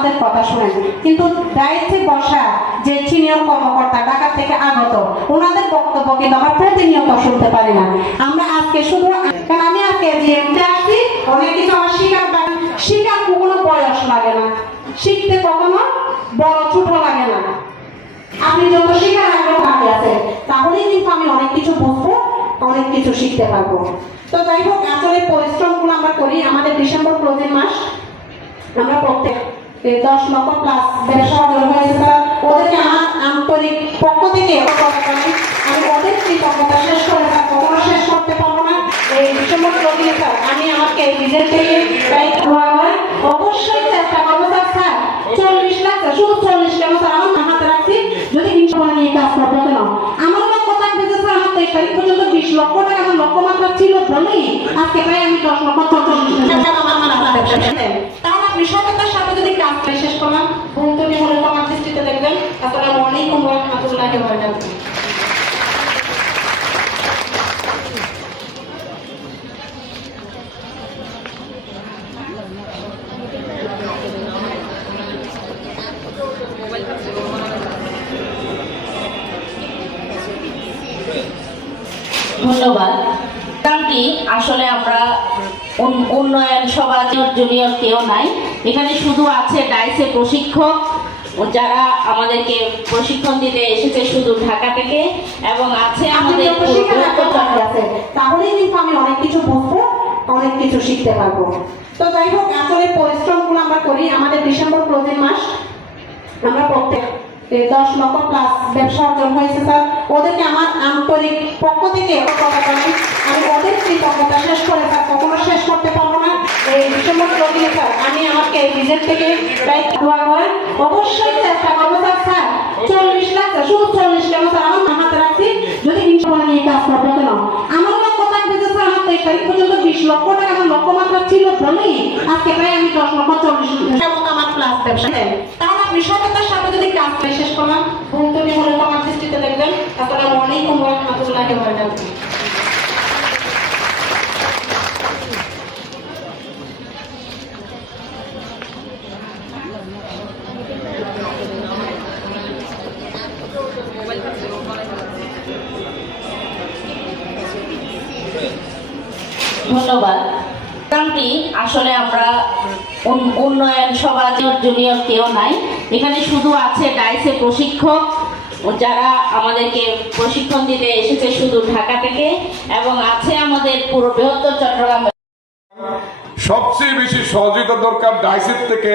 আমাদের কথা শুনেন, কিন্তু দায়িত্বে বসা যে সিনিয়র কর্মকর্তা ঢাকা থেকে আগত ওনাদের বক্তব্য কিন্তু আমরা প্রতিনিয়ত শুনতে পারি না। আমরা আজকে শুধু কারণ আমি আজকে জিএমতে আসছি, অনেক কিছু আমার শিকার কোনো বয়স লাগে না, শিখতে কখনো বড় ছোট লাগে না। আপনি যত শিকার আগ্রহ থাকে আছে তাহলেই কিন্তু আমি অনেক কিছু বুঝবো, অনেক কিছু শিখতে পারবো। তো যাই হোক, আসলে পরিশ্রমগুলো আমরা করি। আমাদের ডিসেম্বর ক্লোজিং মাস, আমরা প্রত্যেক 10 লক্ষ প্লাস ব্যবসা অর্জন হয়েছে। ওদেরকে আমার আন্তরিক পক্ষ থেকে আমি ওদের কৃতজ্ঞতা শেষ করে কখনো শেষ করতে পারবো না। এই ডিসেম্বর ক্লোজিং আমি আমাকে নিজের থেকে অবশ্যই চেষ্টা করবো স্যার 40 লাখ, শুধু 40 কেন স্যার আমার হাতে রাখছি, যদি 20 টাকা নিয়ে কাজ করবো কেন আমার লক্ষ্য থাকবে যে স্যার আমার 23 তারিখ পর্যন্ত 20 লক্ষ টাকা আমার লক্ষ্যমাত্রা ছিল বলেই আজকে প্রায় আমি 10 লক্ষ 44 টাকা আমার ব্যবসা করেন। তাহলে আপনি সততার সাথে যদি কাজটা শেষ করলাম, বন্ধু মনে আমার দৃষ্টিতে দেখবেন। আসসালামু আলাইকুম ওয়া রাহমাতুল্লাহি ওয়া বারাকাতুহু। ধন্যবাদ। কারণটি আসলে আমরা উন্নয়ন সভা জুনিয়র কেউ নাই এখানে, শুধু আছে ডাইসে প্রশিক্ষক যারা আমাদেরকে প্রশিক্ষণ দিতে এসেছে শুধু ঢাকা থেকে, এবং আছে আমাদের তাহলেই কিন্তু আমি অনেক কিছু বুঝবো, অনেক কিছু শিখতে পারবো। তো যাই হোক, আসলে পরিশ্রমগুলো আমরা করি। আমাদের ডিসেম্বর ক্লোজিং মাস, আমরা প্রত্যেক 10 লক্ষ প্লাস ব্যবসা অর্জন হয়েছে স্যার। ওদেরকে আমার আন্তরিক পক্ষ থেকে আমি ওদের কৃতজ্ঞতা শেষ করে কখনো শেষ করতে পারবো না। এই ডিসেম্বর ক্লোজিং স্যার আমি আমাকে নিজের থেকে অবশ্যই চেষ্টা করবো স্যার 40 লাখ, শুধু 40 কেন স্যার আমার হাতে রাখছি, যদি 20 টাকা নিয়ে কাজ করবো কেন আমার লক্ষ্য থাকবে যে স্যার আমার 23 তারিখ পর্যন্ত 20 লক্ষ টাকা আমার লক্ষ্যমাত্রা ছিল বলেই আজকে প্রায় আমি 10 লক্ষ 40 এবং আমার প্লাস ব্যবসা। তাহলে আপনি সততার সাথে যদি কাজটা শেষ করলাম, বন্ধু মনে আমার দৃষ্টিতে দেখবেন। আসসালামু আলাইকুম ওয়া রাহমাতুল্লাহি ওয়া বারাকাতুহু। ধন্যবাদ। কারণটি আসলে আমরা উন্নয়ন সভা জুনিয়র কেউ নাই এখানে, শুধু আছে ডাইসে প্রশিক্ষক যারা আমাদেরকে প্রশিক্ষণ দিতে এসেছে শুধু ঢাকা থেকে, এবং আছে আমাদের পুরো বৃহত্তর চট্টগ্রাম। সবচেয়ে বেশি সহযোগিতা দরকার ডাইসের থেকে।